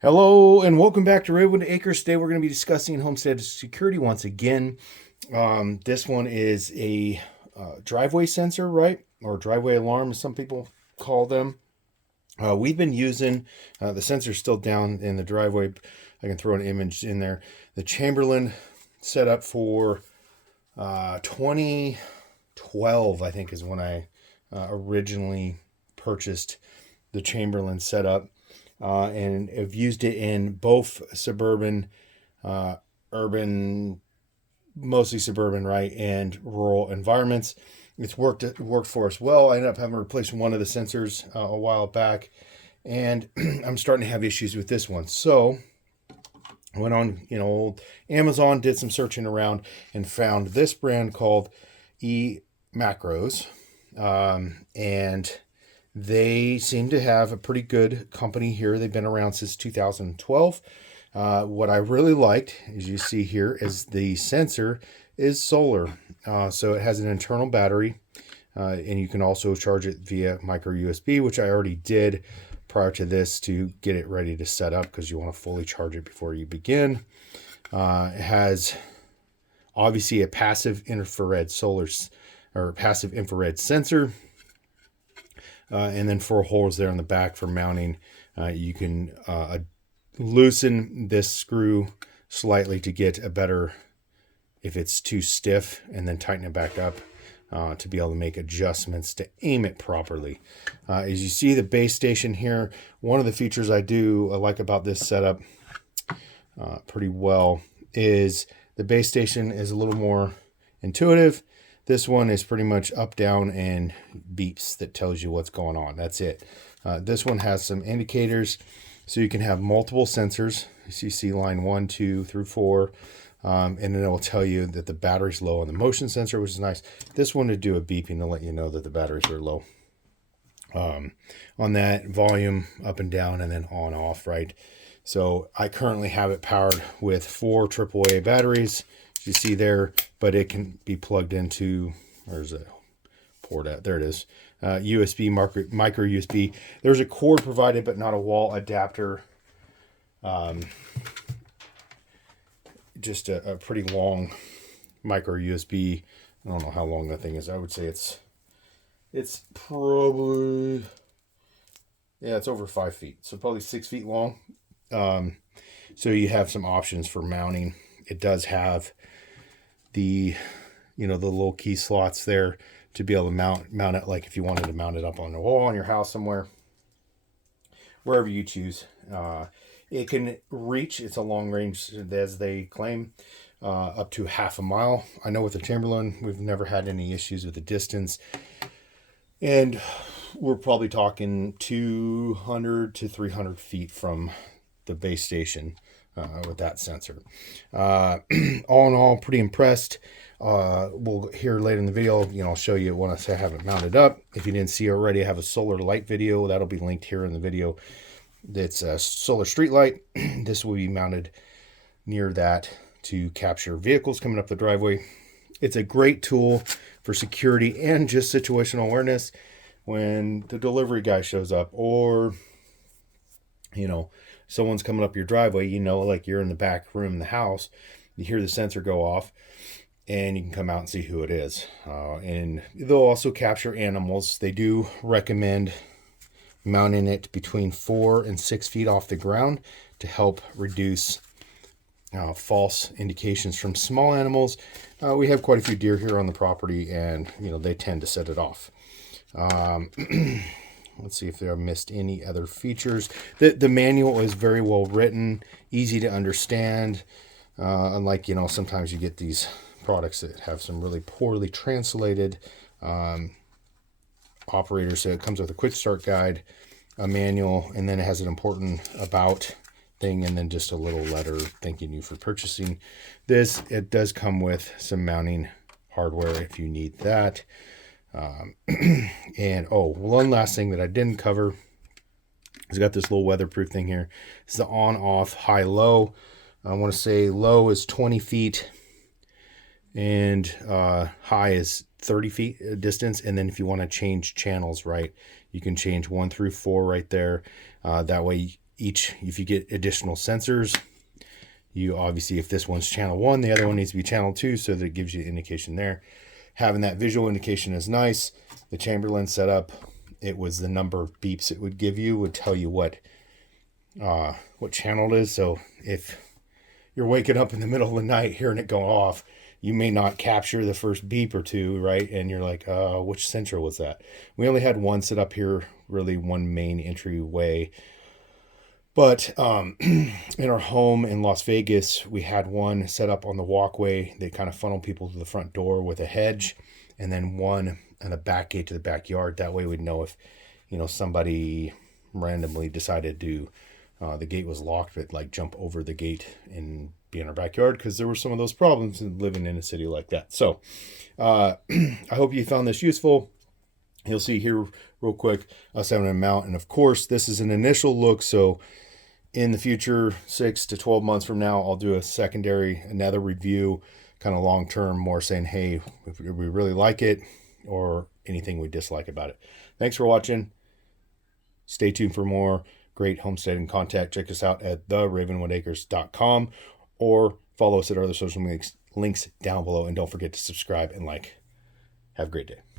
Hello and welcome back to Redwood Acres. Today we're going to be discussing homestead security once again. This one is a driveway sensor, right? Or driveway alarm, as some people call them. We've been using, the sensor's still down in the driveway. I can throw an image in there. The Chamberlain setup for 2012, I think, is when I originally purchased the Chamberlain setup. And have used it in both suburban, urban, mostly suburban, right, and rural environments. It's worked for us well. I ended up having to replace one of the sensors a while back, and I'm starting to have issues with this one. So I went on, Amazon, did some searching around, and found this brand called eMACROS, and they seem to have a pretty good company here. They've been around since 2012. What I really liked, as you see here, is the sensor is solar. So it has an internal battery, and you can also charge it via micro USB, which I already did prior to this to get it ready to set up because you want to fully charge it before you begin. It has obviously a passive infrared sensor. And then 4 holes there on the back for mounting. You can loosen this screw slightly to get a better, if it's too stiff, and then tighten it back up to be able to make adjustments to aim it properly. As you see the base station here, one of the features I like about this setup pretty well is the base station is a little more intuitive. This one is pretty much up, down, and beeps that tells you what's going on. That's it. This one has some indicators, so you can have multiple sensors. You see line 1, 2, through 4, and then it will tell you that the battery's low on the motion sensor, which is nice. This one to do a beeping to let you know that the batteries are low. On that, volume up and down, and then on, off, right? So I currently have it powered with 4 AAA batteries. You see there, but it can be plugged into, where's the port at? There it is. USB, micro USB. There's a cord provided, but not a wall adapter. Just a pretty long micro USB. I don't know how long that thing is. I would say it's probably, it's over 5 feet. So probably 6 feet long. So you have some options for mounting. It does have the little key slots there to be able to mount it, like if you wanted to mount it up on the wall on your house somewhere, wherever you choose. It can reach, it's a long range, as they claim, up to half a mile. I know with the Chamberlain, we've never had any issues with the distance, and we're probably talking 200 to 300 feet from the base station. With that sensor. All in all, pretty impressed. We'll hear later in the video, I'll show you once I have it mounted up. If you didn't see already, I have a solar light video. That'll be linked here in the video. It's a solar street light. This will be mounted near that to capture vehicles coming up the driveway. It's a great tool for security and just situational awareness when the delivery guy shows up, or someone's coming up your driveway, like you're in the back room in the house, you hear the sensor go off, and you can come out and see who it is. And they'll also capture animals. They do recommend mounting it between 4 and 6 feet off the ground to help reduce false indications from small animals. We have quite a few deer here on the property, and they tend to set it off. Let's see if I missed any other features. The manual is very well written, easy to understand. Unlike, sometimes you get these products that have some really poorly translated operators. So it comes with a quick start guide, a manual, and then it has an important about thing, and then just a little letter thanking you for purchasing this. It does come with some mounting hardware if you need that. And one last thing that I didn't cover is got this little weatherproof thing here. It's the on, off, high, low. I want to say low is 20 feet and high is 30 feet distance. And then if you want to change channels, right, you can change 1 through 4 right there. That way if you get additional sensors, you obviously, if this one's channel 1, the other one needs to be channel 2, so that it gives you indication there. Having that visual indication is nice. The Chamberlain setup, it was the number of beeps it would give you, would tell you what channel it is. So if you're waking up in the middle of the night hearing it go off, you may not capture the first beep or two, right? And you're like, which sensor was that? We only had one set up here, really one main entryway. But in our home in Las Vegas, we had one set up on the walkway. They kind of funneled people to the front door with a hedge, and then one on the back gate to the backyard. That way we'd know if, somebody randomly decided to, the gate was locked, but like jump over the gate and be in our backyard, because there were some of those problems in living in a city like that. So I hope you found this useful. You'll see here real quick us having a mount. And of course, this is an initial look. So in the future, 6 to 12 months from now, I'll do another review, kind of long-term, more saying, hey, if we really like it or anything we dislike about it. Thanks for watching. Stay tuned for more great homesteading content. Check us out at theravenwoodacres.com or follow us at our other social links down below. And don't forget to subscribe and like. Have a great day.